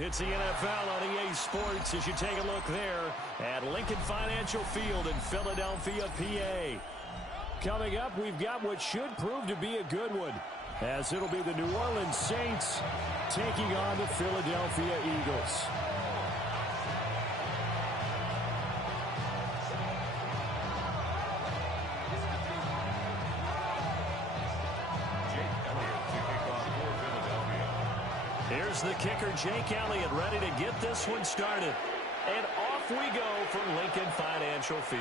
It's the NFL on EA Sports as you take a look there at Lincoln Financial Field in Philadelphia, PA. Coming up, we've got what should prove to be a good one, as it'll be the New Orleans Saints taking on the Philadelphia Eagles. Here's the kicker, Jake Elliott, ready to get this one started. And off we go from Lincoln Financial Field.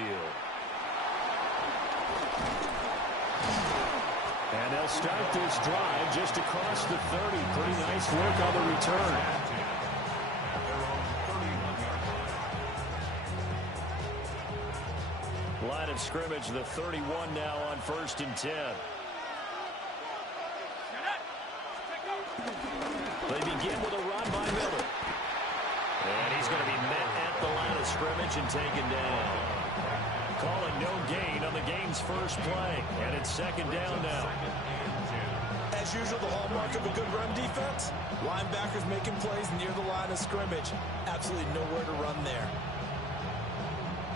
And they'll start this drive just across the 30. Pretty nice work on the return. Line of scrimmage, the 31 now on 1st and 10. They begin with a run by Miller. And he's going to be met at the line of scrimmage and taken down. Calling no gain on the game's first play. And it's 2nd down now. As usual, the hallmark of a good run defense, linebackers making plays near the line of scrimmage. Absolutely nowhere to run there.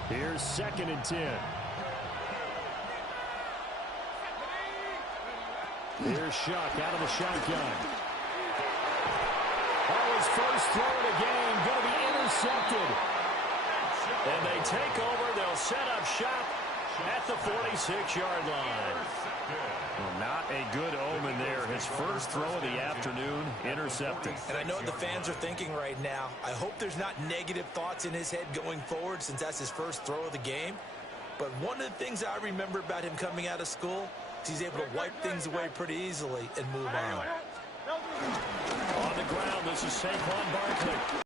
Here's 2nd and 10. Here's Shuck out of the shotgun. His first throw of the game going to be intercepted. And they take over. They'll set up shop at the 46-yard line. Well, not a good omen there. His first throw of the afternoon intercepted. And I know what the fans are thinking right now. I hope there's not negative thoughts in his head going forward since that's his first throw of the game. But one of the things I remember about him coming out of school is he's able to wipe things away pretty easily and move on. On the ground, this is Saquon Barkley.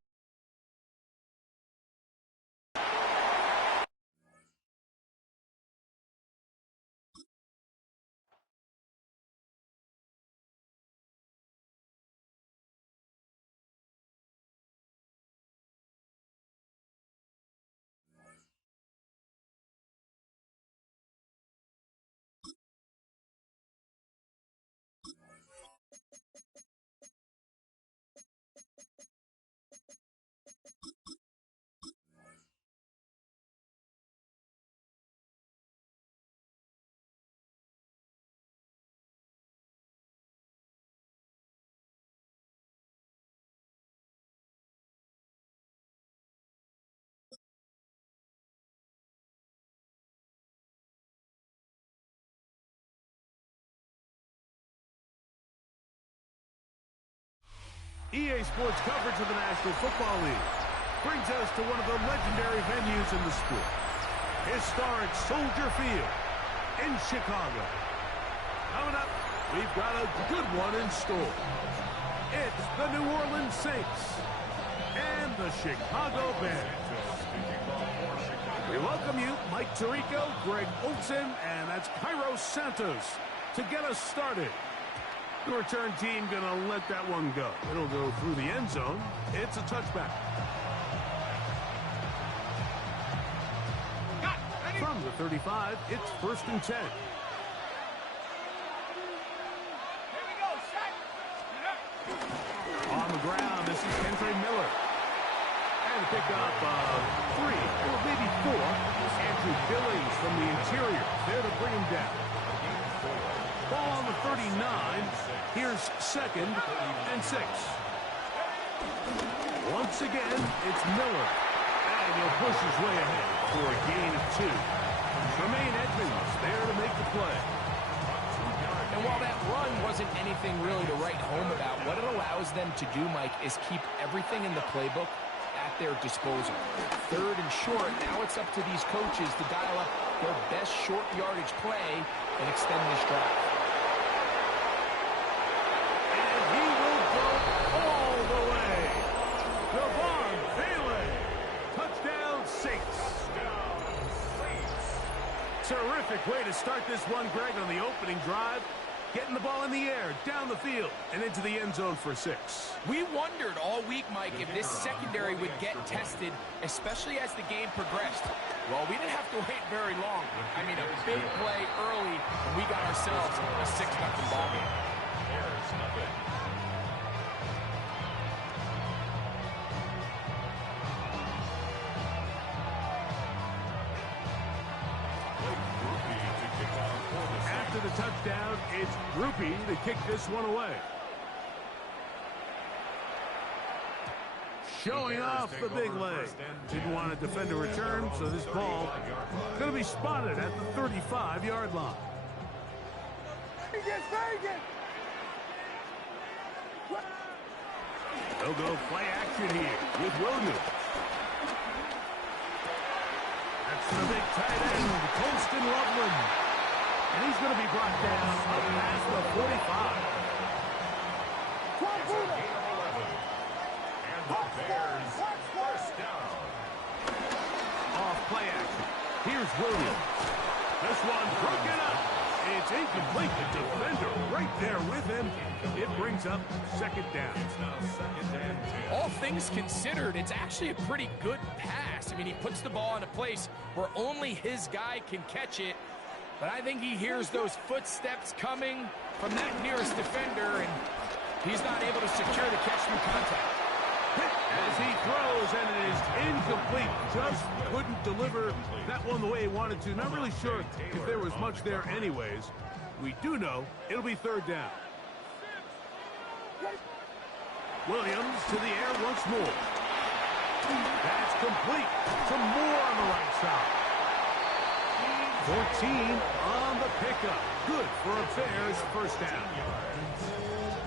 EA Sports coverage of the National Football League brings us to one of the legendary venues in the sport, historic Soldier Field in Chicago. Coming up, we've got a good one in store. It's the New Orleans Saints and the Chicago Bears. We welcome you, Mike Tirico, Greg Olsen, and that's Cairo Santos to get us started. The return team going to let that one go. It'll go through the end zone. It's a touchback. From the 35, it's 1st and 10. On the ground, this is Kendre Miller. And a pickup of 3, or maybe 4. Andrew Billings from the interior. There to bring him down. Ball on the 39. Here's 2nd and 6. Once again, it's Miller. And he'll push his way ahead for a gain of 2. Tremaine Edmonds there to make the play. And while that run wasn't anything really to write home about, what it allows them to do, Mike, is keep everything in the playbook at their disposal. 3rd and short, now it's up to these coaches to dial up their best short yardage play and extend this drive. And he will go all the way. Devon Bailey. Touchdown Saints. Terrific way to start this one, Greg, on the opening drive. Getting the ball in the air, down the field, and into the end zone for 6. We wondered all week, Mike, if this secondary would get tested, especially as the game progressed. Well, we didn't have to wait very long. I mean, a big play early, and we got ourselves a 6-0 ball game. the touchdown. It's Grupe to kick this one away. Showing off the big leg. Didn't want to defend a return, so this ball going to be spotted at the 35-yard line. They'll go play action here with Williams. That's the big tight end, Colston Loveland. And he's going to be brought down up past the 45. Off play action. Here's Williams. This one broken up. It's incomplete. The defender right there with him. It brings up second down. All things considered, it's actually a pretty good pass. I mean, he puts the ball in a place where only his guy can catch it. But I think he hears those footsteps coming from that nearest defender, and he's not able to secure the catch through contact. As he throws, and it is incomplete. Just couldn't deliver that one the way he wanted to. Not really sure if there was much there anyways. We do know it'll be third down. Williams to the air once more. That's complete. Some more on the right side. 14 on the pickup. Good for a Bears first down.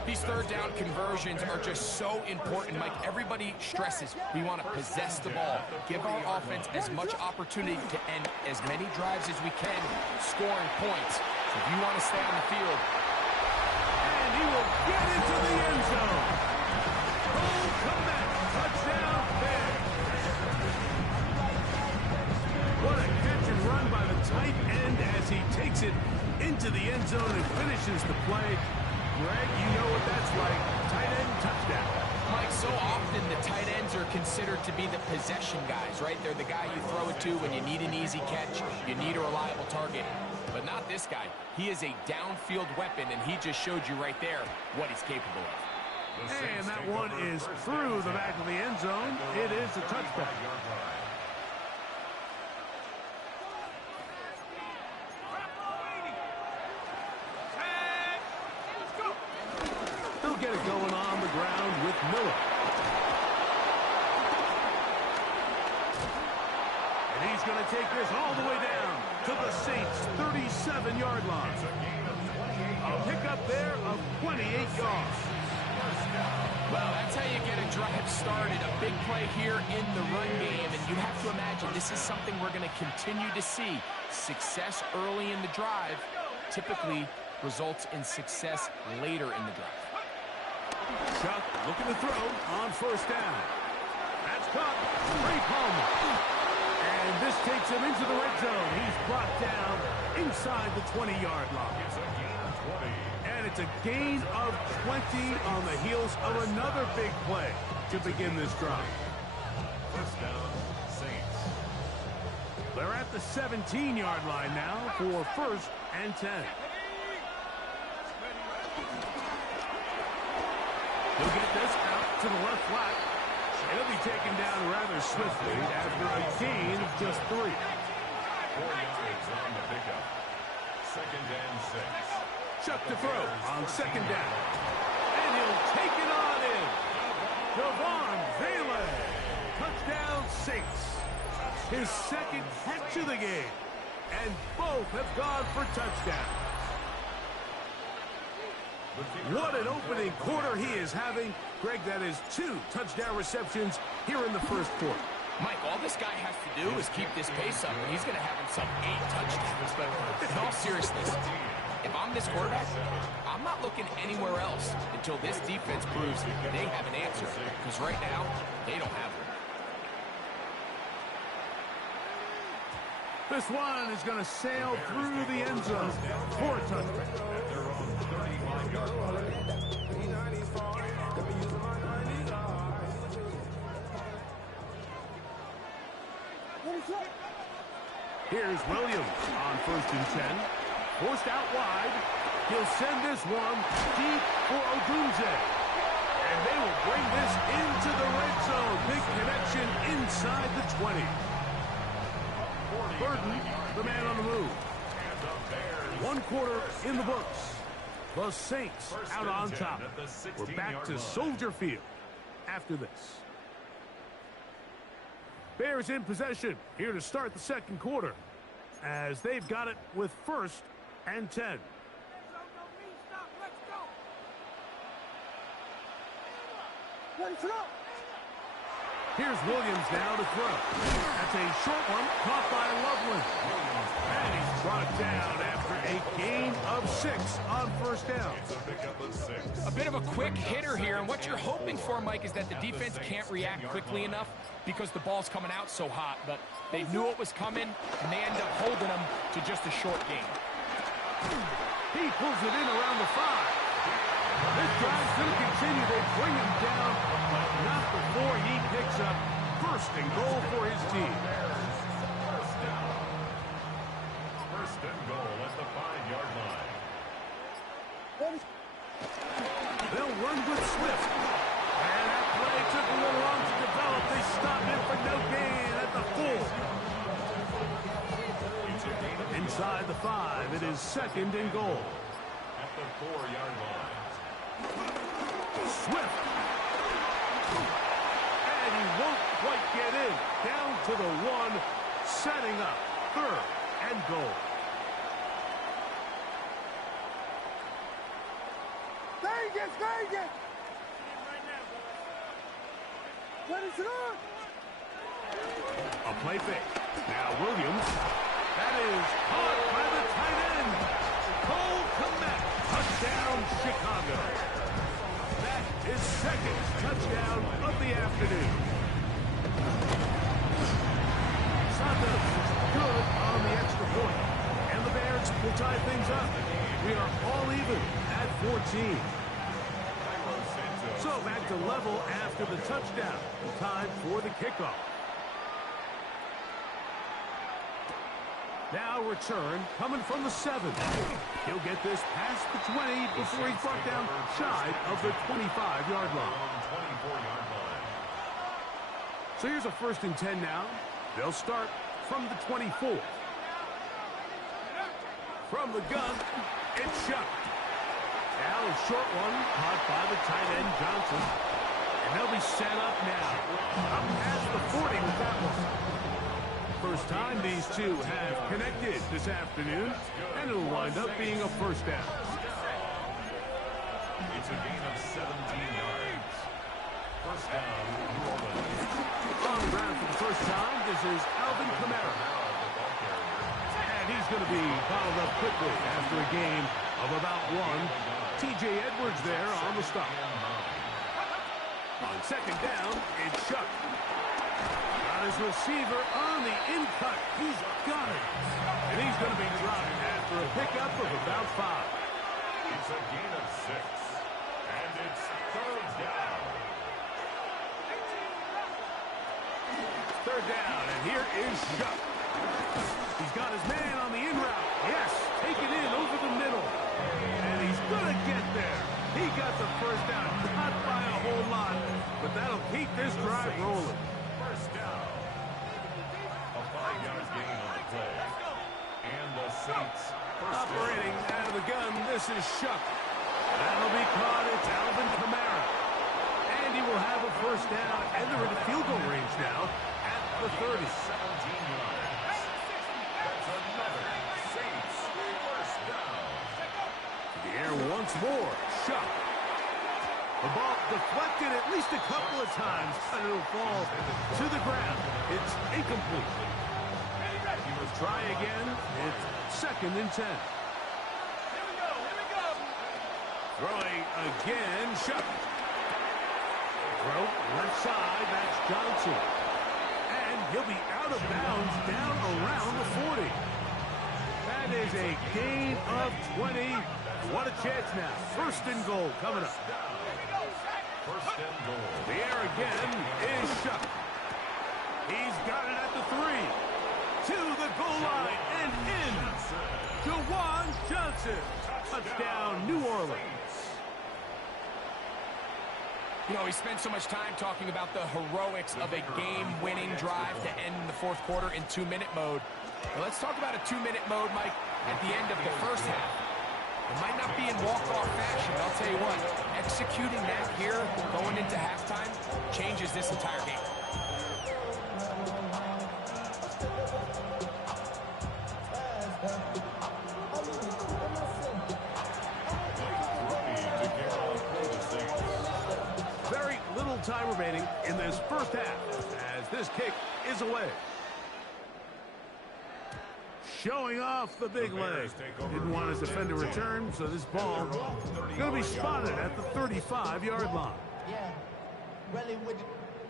These third down conversions are just so important, Mike. Everybody stresses we want to possess the ball, give our offense as much opportunity to end as many drives as we can, scoring points. So if you want to stay on the field. And he will get into the end zone. Oh, come back. Touchdown, Bears. What a catch and run by the tight end as he takes it into the end zone and finishes the play. Greg, you know what that's like. Tight end touchdown. Mike, so often the tight ends are considered to be the possession guys, right? They're the guy you throw it to when you need an easy catch, you need a reliable target. But not this guy. He is a downfield weapon, and he just showed you right there what he's capable of. And that one is through the back of the end zone. It is a touchback. Get it going on the ground with Miller. And he's going to take this all the way down to the Saints' 37-yard line. A pickup there of 28 yards. Well, that's how you get a drive started. A big play here in the run game. And you have to imagine this is something we're going to continue to see. Success early in the drive typically results in success later in the drive. Chuck looking to throw on first down. That's caught. Ray Palmer. And this takes him into the red zone. He's brought down inside the 20-yard line. And it's a gain of 20 on the heels of another big play to begin this drive. First down, Saints. They're at the 17-yard line now for first and 10. He'll get this out to the left flat. He'll be taken down rather swiftly after a gain of just 3. 4 yards on the pickup. Second and 6. Chuck to throw on second down. And he'll take it on in. Devon Vele. Touchdown Saints. His second catch of the game. And both have gone for touchdowns. What an opening quarter he is having. Greg, that is 2 touchdown receptions here in the first quarter. Mike, all this guy has to do is keep this pace up, and he's going to have himself 8 touchdowns. But in all seriousness, if I'm this quarterback, I'm not looking anywhere else until this defense proves they have an answer. Because right now, they don't have one. This one is going to sail through the end zone for a touchdown. Here's Williams on first and 10. Forced out wide. He'll send this one deep for Odunze. And they will bring this into the red zone. Big connection inside the 20. Burton, the man on the move. 1 One quarter in the books. The Saints out on top. We're back to Soldier Field after this. Bears in possession here to start the second quarter as they've got it with 1st and 10. Here's Williams now to throw. That's a short one caught by Loveland. And he's brought down after a gain of 6 on 1st down. A bit of a quick hitter here, and what you're hoping for, Mike, is that the defense can't react quickly enough because the ball's coming out so hot. But they knew it was coming, and they end up holding them to just a short gain. He pulls it in around the 5. This drive's going to continue. They bring him down, but not before he picks up 1st and goal for his team. First and goal at the 5-yard line. They'll run with Swift. And that play took a little long to develop. They stop him for no gain at the 4. Inside the 5, it is 2nd and goal. At the 4-yard line. Swift. And he won't quite get in. Down to the 1, setting up 3rd and goal. A play fake. Now Williams. That is caught by the tight end. Cole Kmet. Touchdown, Chicago. That is 2nd touchdown of the afternoon. Santos is good on the extra point. And the Bears will tie things up. We are all even at 14. So back to level after the touchdown. Time for the kickoff. Now return coming from the 7. He'll get this past the 20 before he's brought down shy of the 25-yard line. So here's a 1st and 10 now. They'll start from the 24. From the gun, it's shot. Now a short one caught by the tight end Johnson. And they'll be set up now. Up past the 40 with that one. First time these two have connected this afternoon, and it'll wind up being a 1st down. It's a gain of 17 yards. 1st down, New Orleans. On the ground for the first time, this is Alvin Kamara. And he's going to be bottled up quickly after a game of about 1. T.J. Edwards there on the stop. On 2nd down, it's Shuck. Got his receiver on the in-cut. He's got it. And he's going to be dropped after a pickup of about 5. It's a gain of 6. And it's 3rd down. 3rd down, and here is Shuck. He's got his man on the in route. Yes, take it in over the middle. And he's going to get there. He got the 1st down, not by a whole lot, but that'll keep this drive rolling. 1st down. A 5-yard gain on the play. And the Saints operating out of the gun. This is Shuck. That'll be caught. It's Alvin Kamara. And he will have a 1st down, and they're in the field goal range now at the 30. 17 yards. That's another Saints 1st down. The air once more. Shuck. The ball deflected at least a couple of times, and it'll fall to the ground. It's incomplete. He will try again. It's 2nd and 10. Throwing again, Shuck. Throw left side, that's Johnson. And he'll be out of bounds down around the 40. That is a gain of 20. What a chance now. 1st and goal coming up. 1st and goal. The air again is Shuck. He's got it at the 3. To the goal line and in. Juwan Johnson. Touchdown, New Orleans. You know, we spent so much time talking about the heroics of a game-winning drive to end the 4th quarter in 2-minute mode. Well, let's talk about a 2-minute mode, Mike, at the end of the first half. It might not be in walk-off fashion, I'll tell you what. Executing that here, going into halftime, changes this entire game. Very little time remaining in this first half as this kick is away. Showing off the big leg. Didn't want his defender to return, so this ball going to be spotted at the 35-yard line. Yeah, really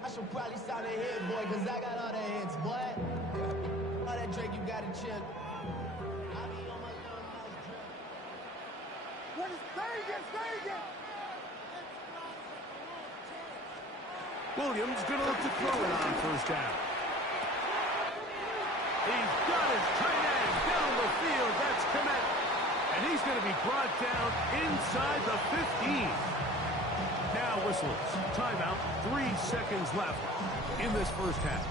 I should probably start a hit, boy, because I got all the hits, boy. All that Drake, you got to chill. What is Vegas? Williams going to look to throw it on first down. He's got his tight end down the field. That's Kmet. And he's going to be brought down inside the 15. Now whistles. Timeout. 3 seconds left in this first half.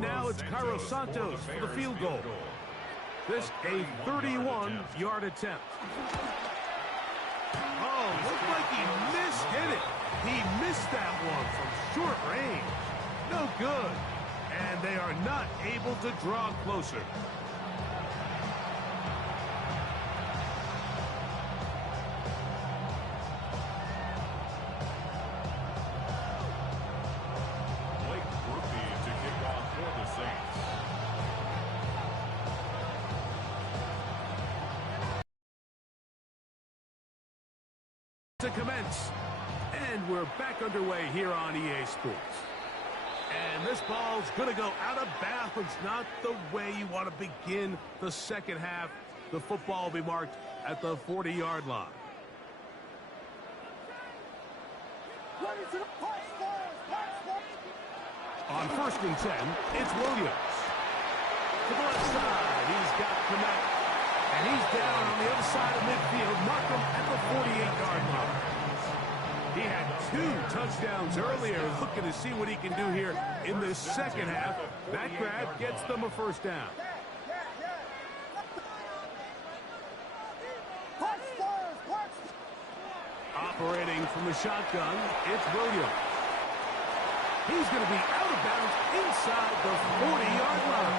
Now it's Cairo Santos for the field goal. This a 31-yard attempt. Oh, looked like he mishit it. He missed that one from short range. No good. And they are not able to draw closer. To commence, and we're back underway here on EA Sports. And this ball's going to go out of bounds, not the way you want to begin the second half. The football will be marked at the 40-yard line. On 1st and 10, it's Williams. To the left side, he's got Kmet. And he's down on the other side of midfield, mark him at the 48-yard line. He had 2 touchdowns earlier, looking to see what he can do here in this second half. That grab gets them a first down. Operating from the shotgun, it's Williams. He's going to be out of bounds inside the 40-yard line.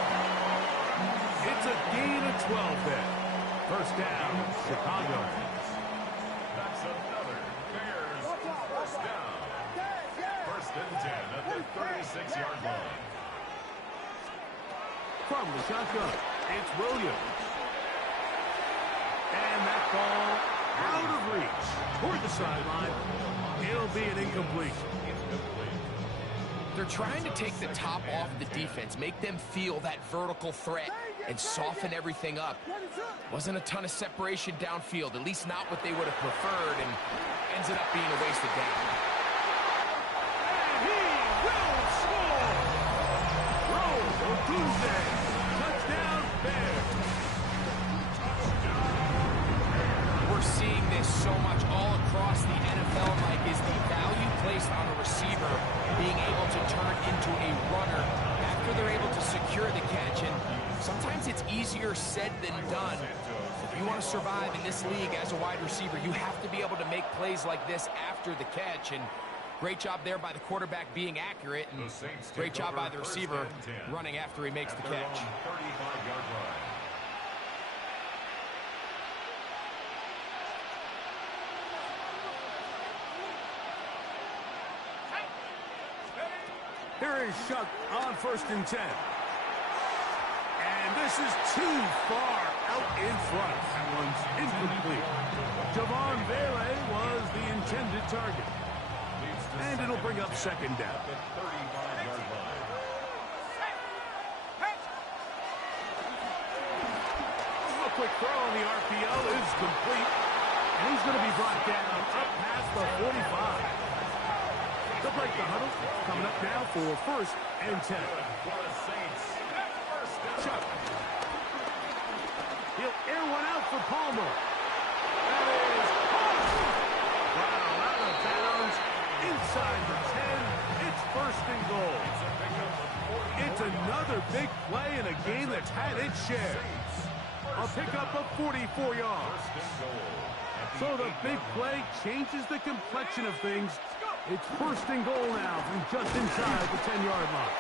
It's a gain of 12 there. First down, Chicago. That's another Bears first down. 1st and 10 at the 36-yard line. From the shotgun, it's Williams. And that ball out of reach toward the sideline. It'll be an incompletion. They're trying to take the top off the defense, make them feel that vertical threat, and soften everything up. Wasn't a ton of separation downfield, at least not what they would have preferred, and ends up being a wasted down. And he will score! Roll Tuesday. Touchdown, Bears. We're seeing this so much all across the NFL, Mike, is the value placed on a receiver being able to turn into a runner after they're able to secure the catch. And sometimes it's easier said than done. If you want to survive in this league as a wide receiver, you have to be able to make plays like this after the catch. And great job there by the quarterback being accurate, and great job by the receiver running after he makes the catch. 35-yard line. Here is Shuck on 1st and 10. And this is too far out in front. That one's incomplete. Javon Bailey was the intended target. And it'll bring up 2nd down. The 35-yard line. A quick throw on the RPO is complete. And he's going to be brought down up past the 45. They'll break the huddle. Coming up now for 1st and 10. For the Saints. First down. Chuck. He'll air one out for Palmer. That is Palmer. Wow, out of bounds. Inside the 10. It's 1st and goal. It's another big play in a game that's had its share. A pickup of 44 yards. So the big play changes the complexion of things. It's 1st and goal now from just inside the 10-yard line.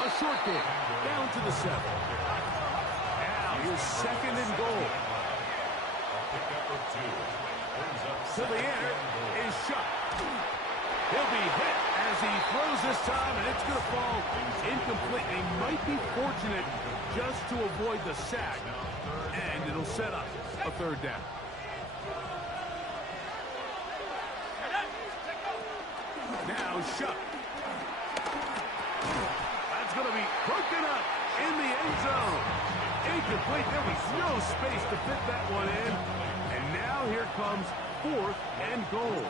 A short game, down to the 7. Now here's 2nd and goal. To the air is shot. He'll be hit as he throws this time, and it's going to fall incomplete. He might be fortunate just to avoid the sack, and it'll set up a 3rd down. Now Shuck. That's going to be broken up in the end zone. Incomplete. There was no space to fit that one in. And now here comes 4th and goal.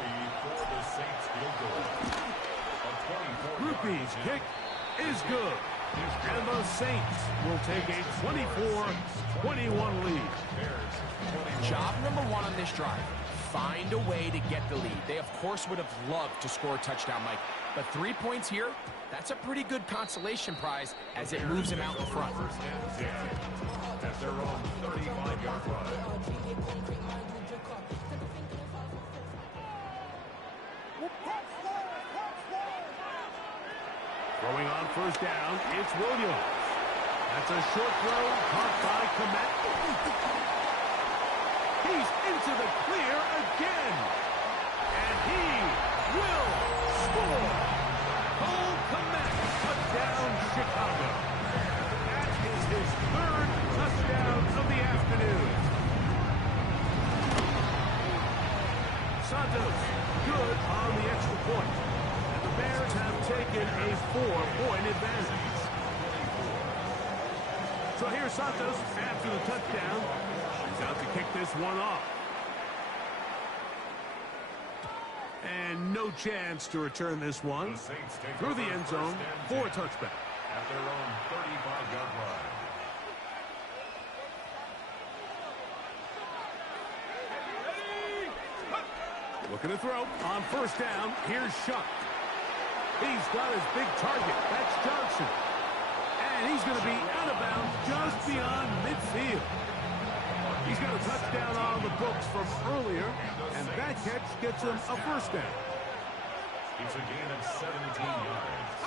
Rupee's kick is good. And the Saints will take a 24-21 lead. Job number 1 on this drive. Find a way to get the lead. They, of course, would have loved to score a touchdown, Mike. But 3 points here, that's a pretty good consolation prize as it moves them out in front. At their own 35-yard line. Throwing on 1st down, it's Williams. That's a short throw, caught by Kmet. He's into the clear again. And he will score. Cole Kmet, touchdown Chicago. That is his 3rd touchdown of the afternoon. Santos, good on the extra point. And the Bears have taken a 4-point advantage. So here's Santos after the touchdown. He's out to kick this one off. And no chance to return this one through the end zone for a touchback. At their own 35-yard line. Looking to throw on 1st down. Here's Shuck. He's got his big target. That's Johnson. And he's going to be out of bounds just beyond midfield. He's got a touchdown on the books from earlier, and that catch gets him a 1st down. It's a gain of 17 yards.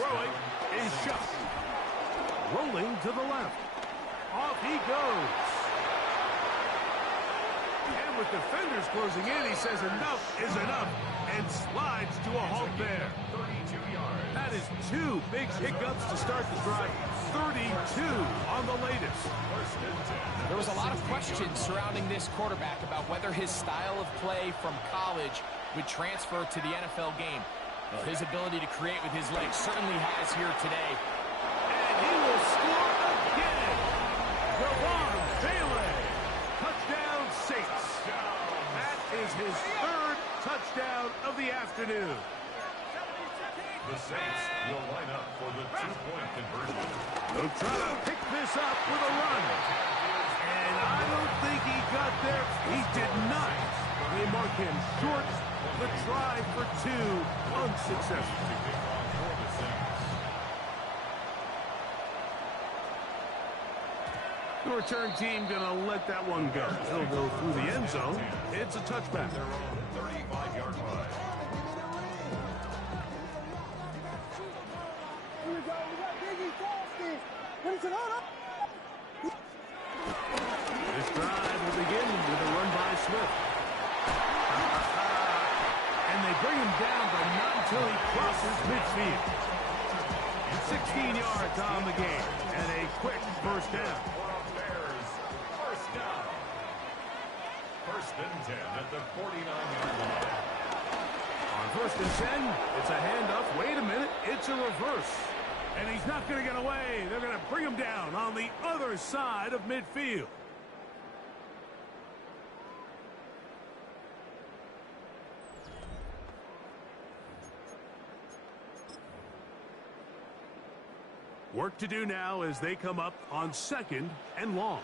Throwing is Shuck. Rolling to the left. Off he goes. And with defenders closing in, he says enough is enough and slides to a halt there. 32 yards. That is 2 big hiccups to start the drive. 32 on the latest. There was a lot of questions surrounding this quarterback about whether his style of play from college would transfer to the NFL game. Well, his ability to create with his legs certainly has here today. And he will score again. Ravon Bailey. Touchdown Saints. That is his 3rd touchdown of the afternoon. The Saints will line up for the 2-point conversion. They'll try to pick this up with a run. And I don't think he got there. He did not. They mark him short. The try for 2 unsuccessful. The return team going to let that one go. He'll go through the end zone. It's a touchback. Their own 35-yard line. This drive will begin with a run by Smith. And they bring him down, but not until he crosses midfield. 16 yards on the game, and a quick 1st down. Bears, 1st down. 1st and 10 at the 49-yard line. On 1st and 10, it's a handoff. Wait a minute, it's a reverse. And he's not going to get away. They're going to bring him down on the other side of midfield. Work to do now as they come up on 2nd and long.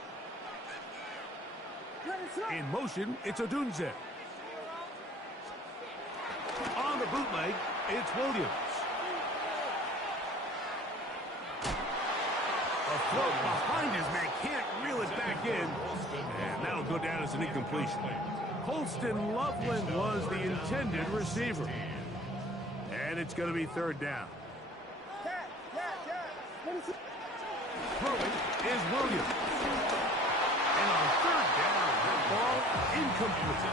In motion, it's Odunze. On the bootleg, it's Williams. A throw behind his man, can't reel it back in. And that'll go down as an incompletion. Holston Loveland was the intended receiver. And it's going to be 3rd down. Throwing is Williams. And on 3rd down, that ball incomplete.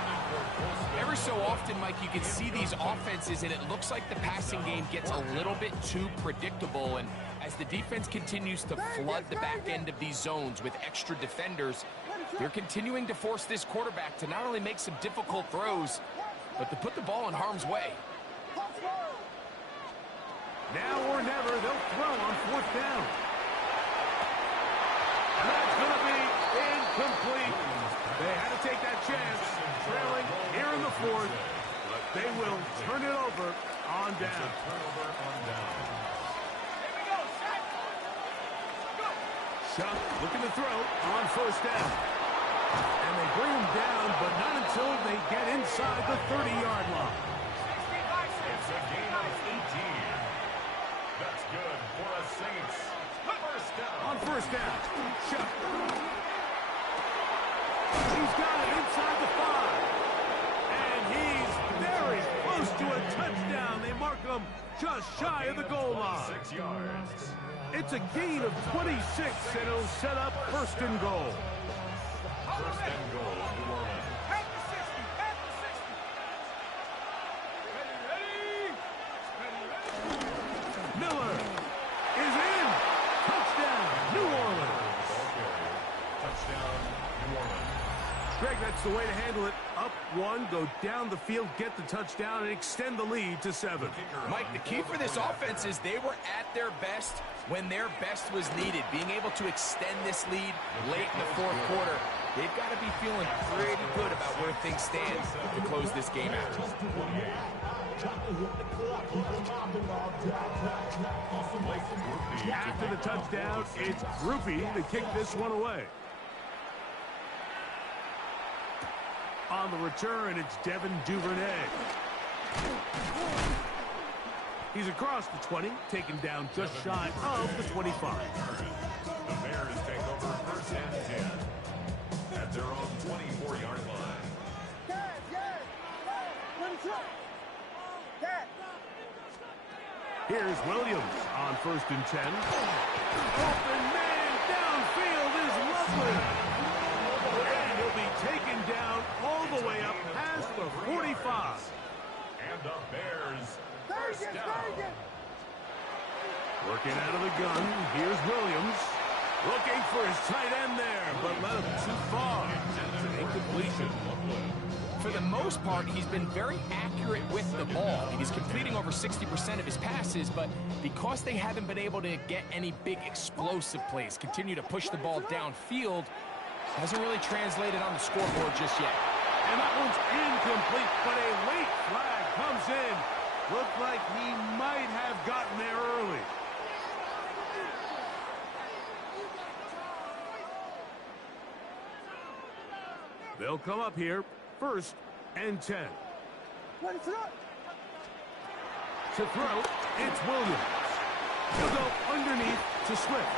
Every so often, Mike, you can see these offenses, and it looks like the passing game gets a little bit too predictable. And as the defense continues to flood the back end of these zones with extra defenders, they're continuing to force this quarterback to not only make some difficult throws, but to put the ball in harm's way. Now or never, they'll throw on 4th down. And that's going to be incomplete. They had to take that chance, trailing here in the 4th, but they will turn it over on down. Shuck looking to throw on 1st down. And they bring him down, but not until they get inside the 30-yard line. It's a gain of 18. That's good for a Saints. 1st down. On 1st down, Shuck. He's got it inside the 5. And he's very close to a touchdown. They mark him just shy of the goal line. 6 yards. It's a gain of 26, and it'll set up 1st and goal. 1st and goal, New Orleans. Miller is in. Touchdown, New Orleans. Touchdown, New Orleans. Greg, that's the way to handle it. Up 1, go down the field, get the touchdown, and extend the lead to 7. Mike, the key for this offense is they were at their best when their best was needed. Being able to extend this lead late in the 4th quarter, they've got to be feeling pretty good about where things stand to close this game out. After the touchdown, it's Grupe to kick this one away. On the return, it's Devin Duvernay. He's across the 20, taken down just shy of the 25. The Bears take over 1st and 10 at their own 24-yard line. Here's Williams on 1st and 10. Open man downfield is Loveland. And he'll be taken down all the way up past the 45. And the Bears 1st down. Working out of the gun, here's Williams. Looking for his tight end there, but led him too far. It's an incompletion. For the most part, he's been very accurate with the ball. He's completing over 60% of his passes, but because they haven't been able to get any big explosive plays, continue to push the ball downfield, hasn't really translated on the scoreboard just yet. And that one's incomplete, but a late flag comes in. Looked like he might have gotten there early. They'll come up here, 1st and 10. To throw, it's Williams. He'll go underneath to Swift.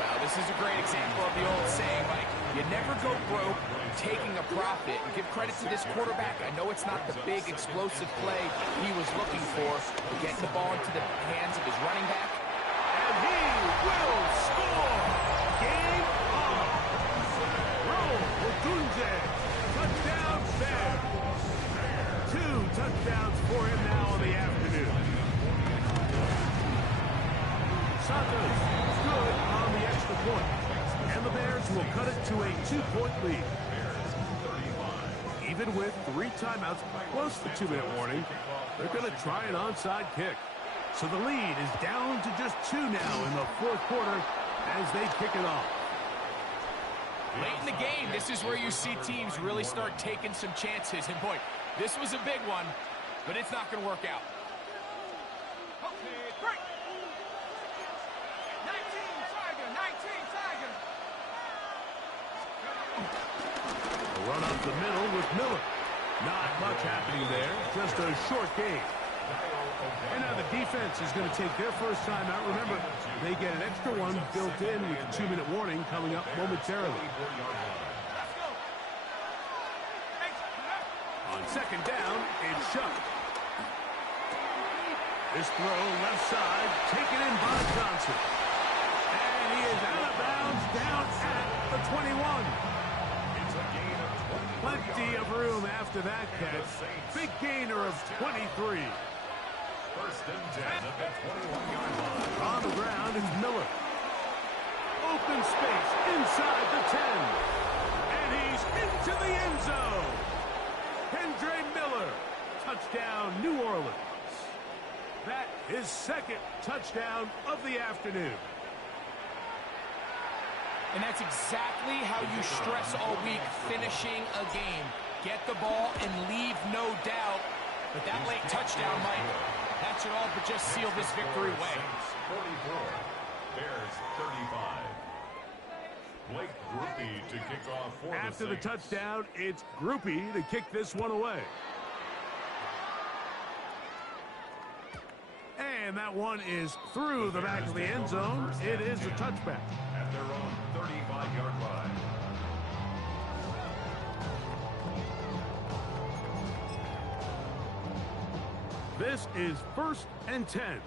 Well, this is a great example of the old saying, Mike, you never go broke taking a profit. And give credit to this quarterback. I know it's not the big explosive play he was looking for, but getting the ball into the hands of his running back. And he will score! Game on! Roll Odunze. Touchdown Bears. 2 touchdowns for him now in the afternoon. Santos good on the extra point. And the Bears will cut it to a 2-point lead. Even with 3 timeouts plus the 2-minute warning, they're going to try an onside kick. So the lead is down to just 2 now in the 4th quarter as they kick it off. Late in the game, this is where you see teams really start taking some chances. And boy, this was a big one, but it's not going to work out. Across the middle with Miller. Not much happening there. Just a short game. And now the defense is going to take their first time out. Remember, they get an extra one built in with the 2-minute warning coming up momentarily. On second down, it's Shuck. This throw left side, taken in by Johnson. And he is out of bounds down at the 21. Plenty of room after that catch. Big gainer of 23. First and 10 at the 21-yard line. On the ground is Miller. Open space inside the 10. And he's into the end zone. Kendre Miller. Touchdown, New Orleans. That is second touchdown of the afternoon. And that's exactly how you stress all week, finishing a game. Get the ball and leave no doubt. But that late touchdown, Mike, that should all but just seal this victory away. 44, Bears 35. Blake Grupe to kick off for After the the touchdown, it's Grupe to kick this one away. And that one is through the back of the end zone. It is a touchback. At their own 35-yard line. This is first and 10.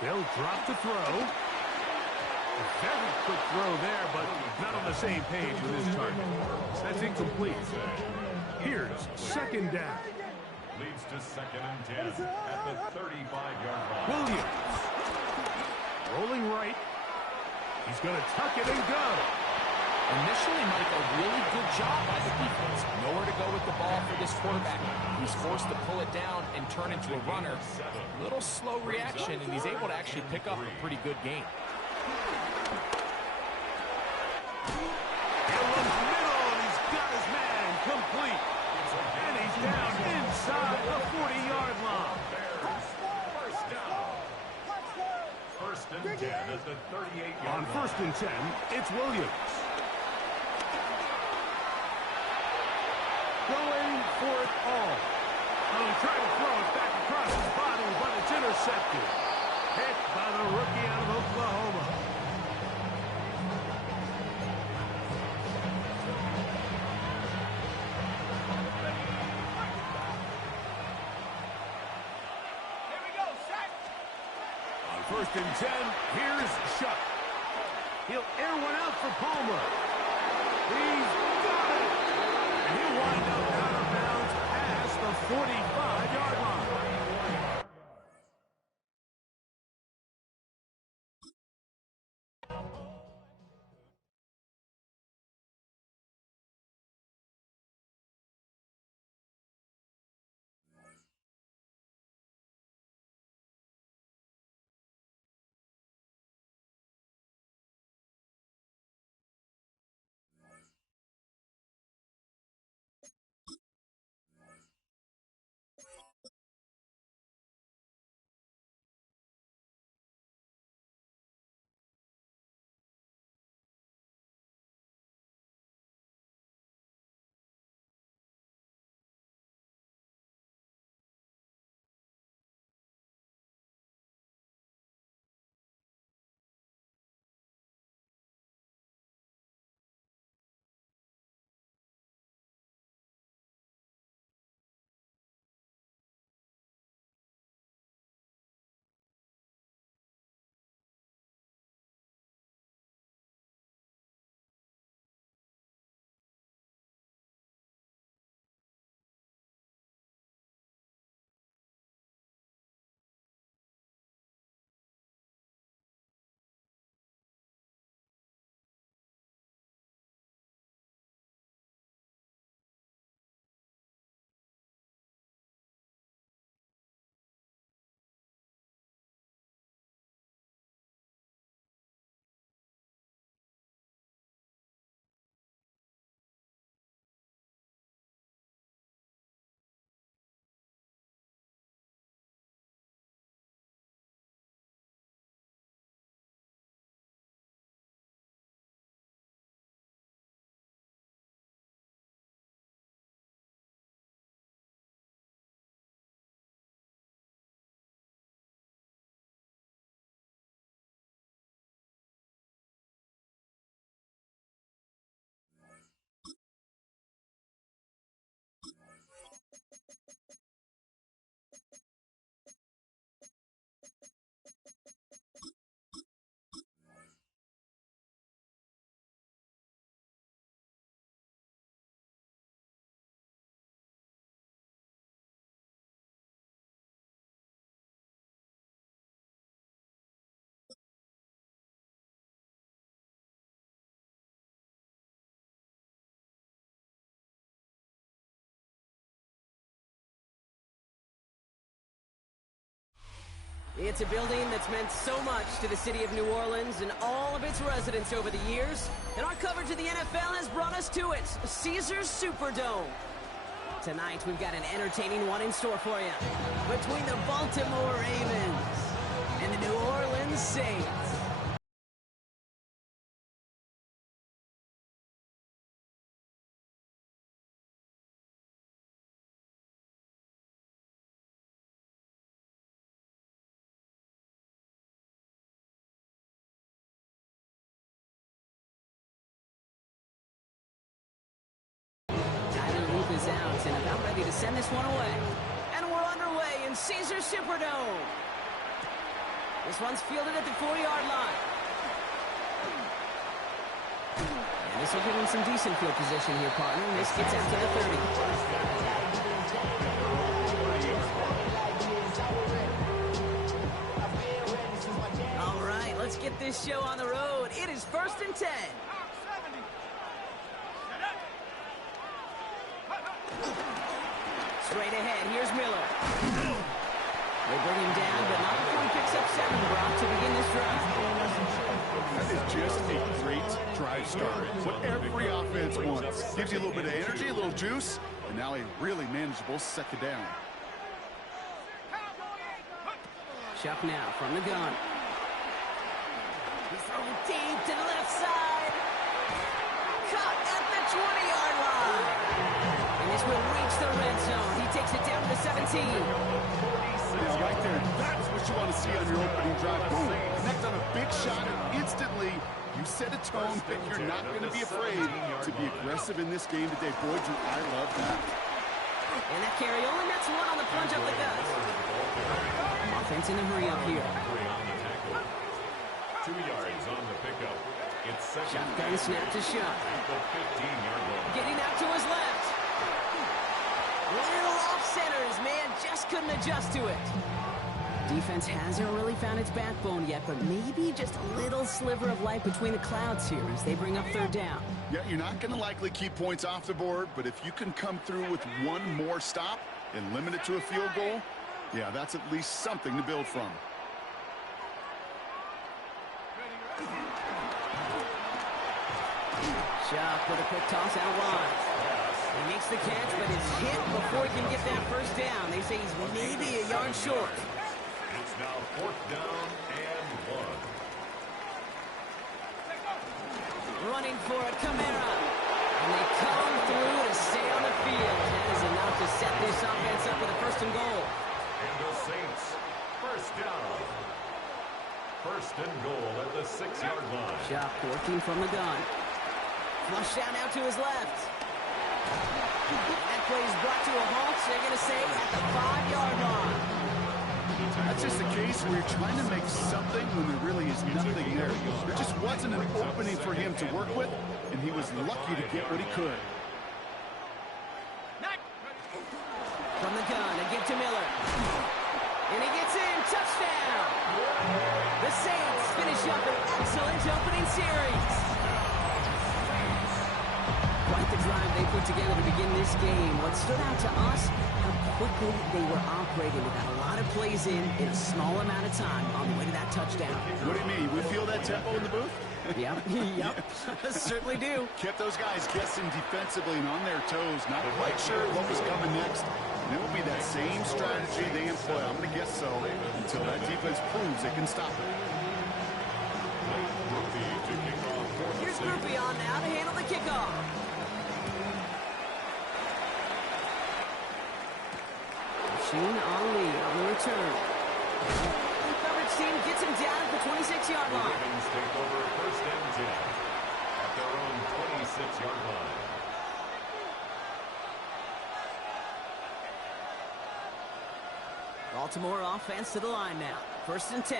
They'll drop the throw. A very quick throw there, but not on the same page with his target. That's incomplete. Here's second down. Leads to second and 10 at the 35-yard line. Williams. Rolling right. He's going to tuck it and go. Initially, Mike, a really good job by the defense. Nowhere to go with the ball for this quarterback. He's forced to pull it down and turn into a runner. A little slow reaction, and he's able to actually pick up a pretty good game. He looks middle, and he's got his man complete. And he's down inside the 40-yard line. First down. First and 10 at the 38-yard line. On first and 10, it's Williams. Going for it all. Oh, he tried to throw it back across his body, but it's intercepted. Hit by the rookie out of Oklahoma. On first and 10, here's Shuck. He'll air one out for Palmer. He's got it. And he'll wind up out of bounds past the 45-yard line. It's a building that's meant so much to the city of New Orleans and all of its residents over the years. And our coverage of the NFL has brought us to it, Caesars Superdome. Tonight, we've got an entertaining one in store for you. Between the Baltimore Ravens and the New Orleans Saints. Out and about ready to send this one away. And we're underway in Caesars Superdome. This one's fielded at the 4-yard line. And this will give him some decent field position here, partner. And this gets out to the 30. All right, let's get this show on the road. It is 1st and 10. Straight ahead, here's Miller. They bring him down, but not before he picks up 7, Brock, to begin this drive. That is just a great drive start. What every offense wants. Gives you a little bit of energy, a little juice, and now a really manageable second down. Chuck now from the gun. He's throwing deep to the left side. Caught at the 20-yard line. And this will reach the red zone. He takes it down to the 17. Yeah, right there. That's what you want to see on your opening drive. Boom! Connect on a big shot, and instantly you set a tone that you're not going to be afraid to be aggressive in this game today. Boy, do I love that. And that carry only nets 1 on the plunge up the gut. Offense in the hurry up here. 2 yards on the pickup. It's second. Shotgun snap to Shuck. Getting out to his left. Little off center. His man just couldn't adjust to it. Defense hasn't really found its backbone yet, but maybe just a little sliver of light between the clouds here as they bring up 3rd down. Yeah, you're not going to likely keep points off the board, but if you can come through with 1 more stop and limit it to a field goal, yeah, that's at least something to build from. Shuck with a quick toss out wide. He makes the catch, but is hit before he can get that 1st down. They say he's maybe a yard short. It's now 4th down and 1. Running for it, Kamara. And they come through to stay on the field. That is enough to set this offense up with a 1st and goal. And the Saints, 1st down. 1st and goal at the 6-yard line. Shuck working from the gun. Flush down out to his left. That play is brought to a halt, so they're going to say at the 5-yard line. That's just a case where you're trying to make something when there really is nothing there. There just wasn't an opening for him to work with, and he was lucky to get what he could. From the gun, a give to Miller. And he gets in, touchdown! The Saints finish up an excellent opening series. Quite the drive they put together to begin this game. What stood out to us, how quickly they were operating. They got a lot of plays in a small amount of time on the way to that touchdown. What do you mean? We feel that tempo in the booth? Yep, certainly do. Kept those guys guessing defensively and on their toes, not quite sure what was coming next. And it will be that same strategy they employ. I'm going to guess so until that defense proves they can stop it. Here's Groupie on now to handle the kickoff. Sheen Ali on the return. The coverage team gets him down at the 26-yard line. Ravens take over 1st and 10 at their own 26-yard line. Baltimore offense to the line now. 1st and 10.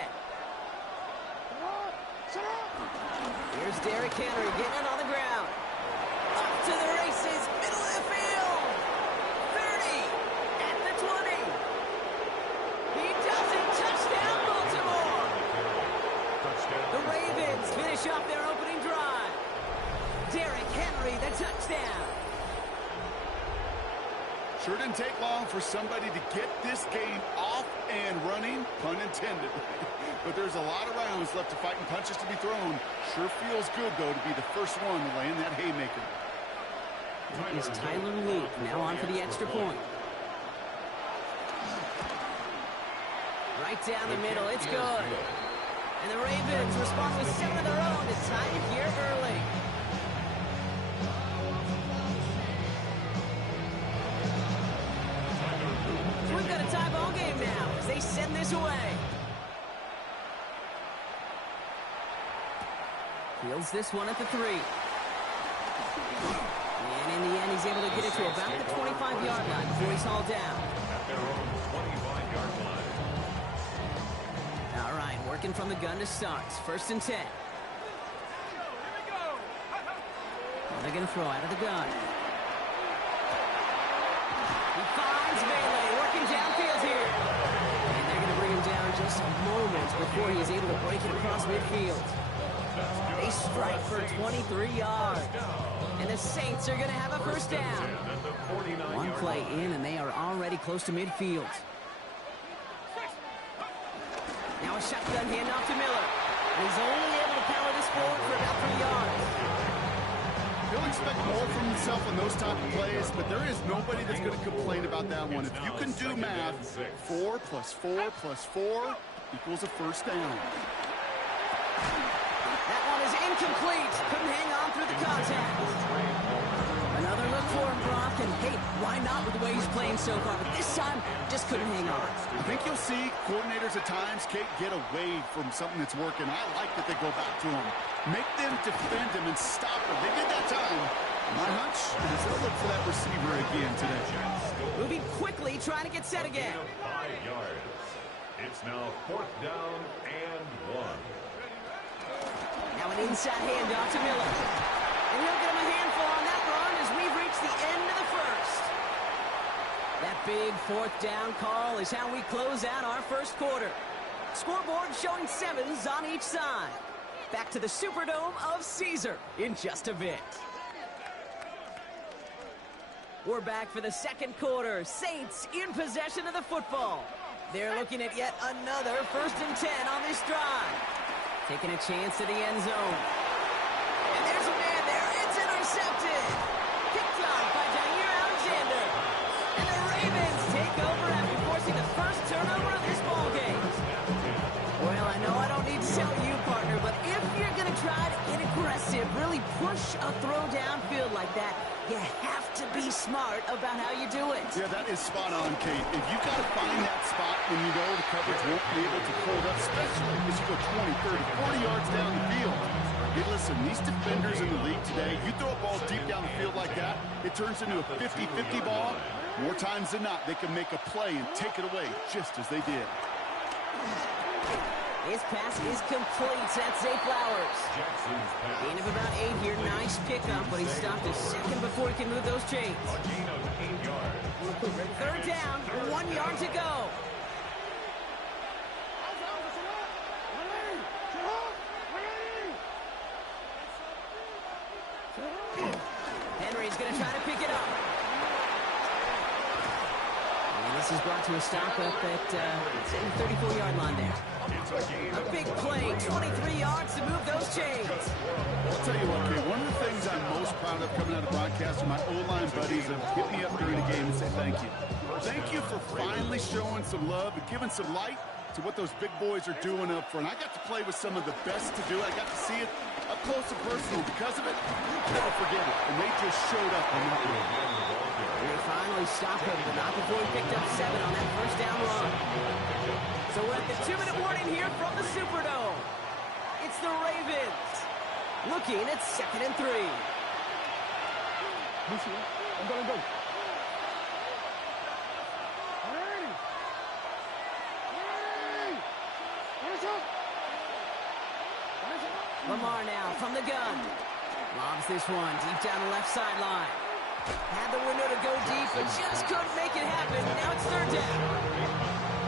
Here's Derrick Henry getting it on the ground. Up to the races, middle of the field. 30, at the 20. He does it, touchdown Baltimore. The Ravens finish off their opening drive. Derrick Henry, the touchdown. Sure didn't take long for somebody to get this game off and running, pun intended. But there's a lot of rounds left to fight and punches to be thrown. Sure feels good, though, to be the first one to land that haymaker. That is Tyler Luke, now on for the extra point. Right down the middle, it's good. And the Ravens respond with 7 of their own to tie it here early. So we've got a tie ball game now as they send this away. Fields this one at the 3. And in the end, he's able to get it to about the 25-yard line before he's hauled down. At their own 25-yard line. All right, working from the gun to start. First and 10. They're going to throw out of the gun. He finds Bailey working downfield here. And they're going to bring him down just a moment before he's able to break it across midfield. They strike for 23 yards. And the Saints are going to have a first down. One play in, and they are already close to midfield. Now a shotgun handoff to Miller. And he's only able to power this forward for about 3 yards. He'll expect more from himself on those type of plays, but there is nobody that's going to complain about that one. If you can do math, 4 plus 4 plus 4 equals a first down. That one is incomplete. Couldn't hang on through the contact. Another look for him, Brock. And hey, why not with the way he's playing so far? But this time, just couldn't hang on. I think you'll see coordinators at times, Kate, get away from something that's working. I like that they go back to him. Make them defend him and stop him. They did that time. My hunch is they'll look for that receiver again today. Moving quickly, trying to get set again. 5 yards. It's now 4th down and 1. Now an inside handoff to Miller. And he'll get him a handful on that run as we've reached the end of the first. That big 4th down call is how we close out our first quarter. Scoreboard showing 7s on each side. Back to the Superdome of Caesar in just a bit. We're back for the second quarter. Saints in possession of the football. They're looking at yet another 1st and 10 on this drive. Taking a chance to the end zone. And there's a man there. It's intercepted. Kicked off by Jair Alexander. And the Ravens take over after forcing the first turnover of this ballgame. Well, I know I don't need to tell you, partner, but if you're going to try to get aggressive, really push a throw downfield like that, you have to be smart about how you do it. Yeah, that is spot on, Kate. If you got to find that spot when you know the coverage won't be able to hold up, especially as you go 20, 30, 40 yards down the field. Hey, listen, these defenders in the league today, you throw a ball deep down the field like that, it turns into a 50-50 ball. More times than not, they can make a play and take it away just as they did. His pass is complete. That's Zay Flowers. Gain of about 8 here. Nice pickup, but he stopped a second before he can move those chains. 3rd down, 1 yard to go. Henry's going to try to pick it up. And this is brought to a stop up at the 34-yard line there. A big play, 23 yards to move those chains. I'll tell you what, Kate, one of the things I'm most proud of coming out of broadcast are my O-line buddies that hit me up during the game and say thank you. Thank you for finally showing some love and giving some light to what those big boys are doing up front. I got to play with some of the best to do. I got to see it up close and personal. Because of it, I'll never forget it. And they just showed up on that one. They finally stopped him, but not before he picked up 7 on that first down run. So we're at the 2-minute warning here from the Superdome. It's the Ravens looking at 2nd and 3. I'm going to go. Lamar now from the gun. Lobs this one deep down the left sideline. Had the window to go deep and just couldn't make it happen. Now it's 3rd down.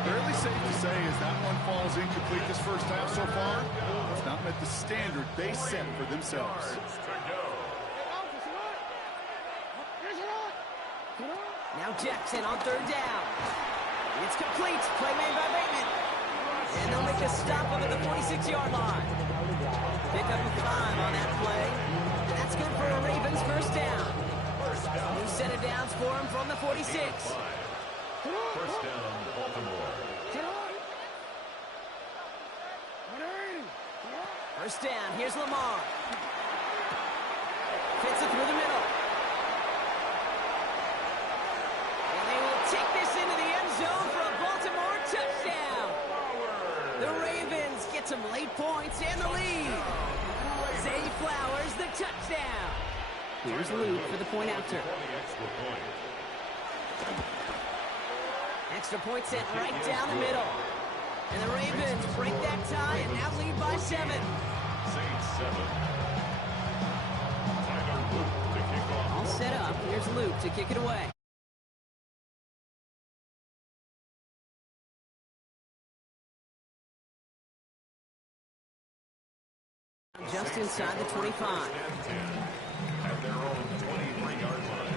Fairly safe to say as that one falls incomplete this first half so far, it's not met the standard they set for themselves. Now Jackson on 3rd down. It's complete. Play made by Bateman. And they'll make a stop up at the 46-yard line. Pick up a 5 on that play. And that's good for a Ravens first down. New set of downs for him from the 46. First down, Baltimore. First down. Here's Lamar. Fits it through the middle. And they will take this into the end zone for a Baltimore touchdown. The Ravens get some late points and the lead. Zay Flowers, the touchdown. Here's Luke for the point after. Extra point set right down the middle. And the Ravens break that tie and now lead by 7. Saints 7. Tyler Luke to kick off. All set up. Here's Luke to kick it away. Just inside the 25. At their own 23-yard line.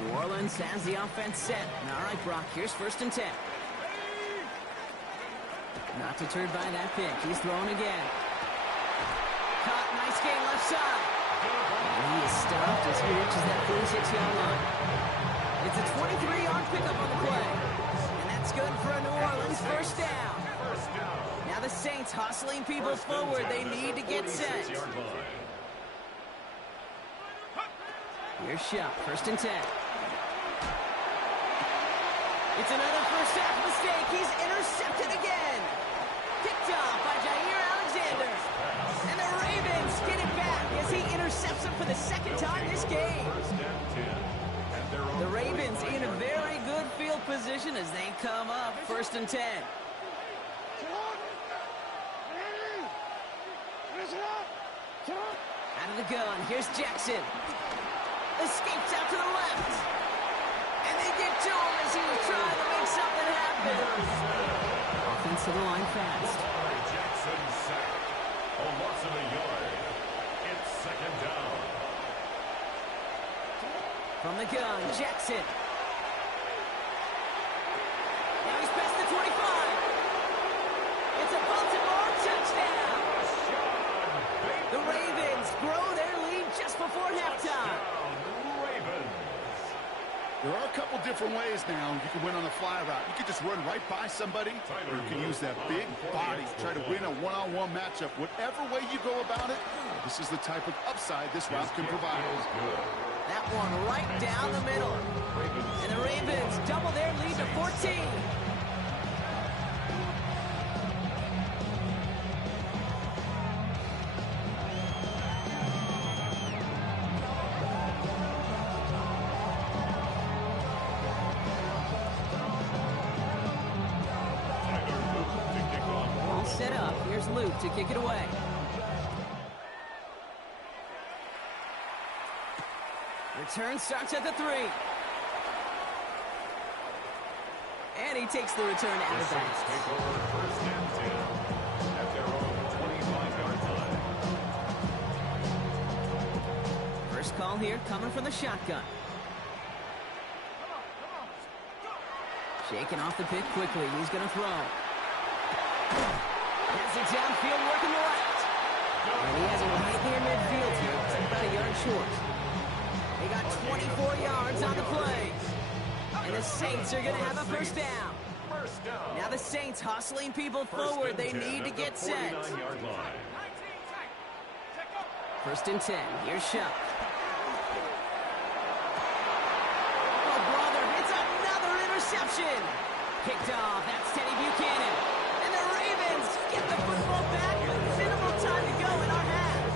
New Orleans has the offense set. All right, Brock, here's 1st and 10. Not deterred by that pick. He's throwing again. Caught, nice game left side. And he is stopped as he reaches that 46-yard line. It's a 23-yard pickup on the play. And that's good for a New Orleans first down. Now the Saints hustling people forward. They need to get set. Here's Shuck, 1st and 10. It's another first half mistake. He's intercepted again. Picked off by Jair Alexander. And the Ravens get it back as he intercepts him for the 2nd time this game. The Ravens in a very good field position as they come up 1st and 10. Out of the gun, here's Jackson. Escapes out to the left. And they get to him as he was trying to make something happen. Offensive line fast. Jackson sacked. A loss of a yard. It's 2nd down. From the gun, Jackson. Now he's past the 25. It's a Baltimore touchdown. The Ravens grow their lead just before halftime. There are a couple different ways now. You can win on a fly route. You can just run right by somebody, or you can use that big body to try to win a one-on-one matchup. Whatever way you go about it, this is the type of upside this route can provide. That one right down the middle. And the Ravens double their lead to 14. Luke to kick it away. Return starts at the 3. And he takes the return out of bounds. Take over 1st and 10 at their own 25-yard line. First call here coming from the shotgun. Shaking off the pick quickly. He's going to throw. Has it downfield working the left. And he has it right near midfield here. It's about a yard short. They got 24 yards on the play. And the Saints are going to have a first down. Now the Saints hustling people forward. They need to get set. 1st and 10. Here's Shuck. Oh, brother, it's another interception. Picked off. That's Teddy Buchanan.